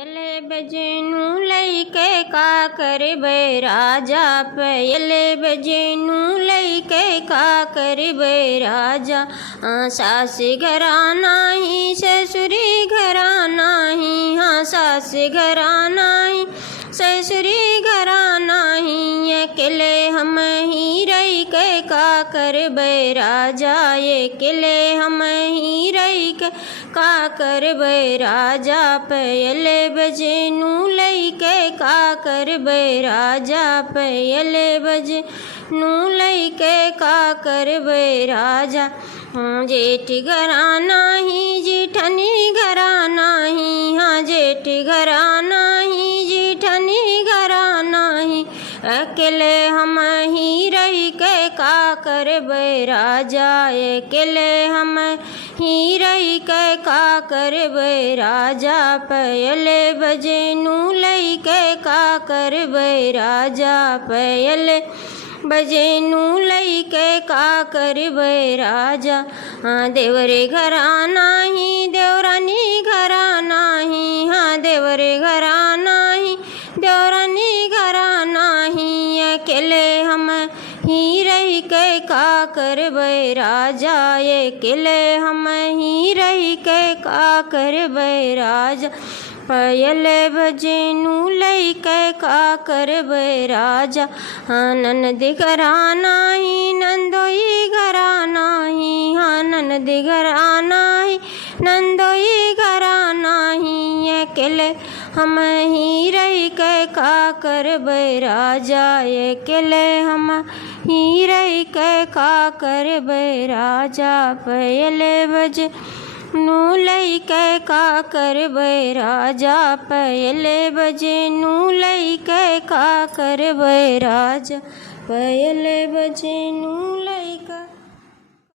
पयले बजेनू लईके का करबे राजा, पयले बजेनू लईके का करबे राजा। सास घरा नाही ससुरी घरा नाही, हाँ सास घरा नाही ससुरी घरा नाही। अकेले हम ही रही के का करबे राजा, अकेले हम ही रही के का करबे राजा। पयले बजेनू लईके का करबे राजा, पयले बजेनू लईके का करबे राजा। जेठ घरा नाही जेठनी घरा नाही, हाँ जेठ घरा नाही जेठनी घरा नाही। अकेले हम ही रही के का करबे राजा, अकेले हम ही रही के का करबे राजा। पयले बजेनू लईके का करबे राजा, पयले बजेनू लईके का करबे राजा। देवरे घरा नाही देवरानी घरा नाही, हाँ देवरे घरा नाही देवरानी घरा नाही। अकेले हम ही रही के का करबे राजा, अकेले हम ही रही के का करबे राजा। पयले बजेनू लईके का करबे राजा। ननद घरा नाही नंदोई घरा नाही, हाँ ननद घरा नाही नंदोई घरा नाही। अकेले हम ही रही के का करबे राजा, अकेले हम ही रही के का करबे राजा। पयले बजेनू लईके का करबे राजा, पयले बजेनू लईके का करबे राजा। पयले बजे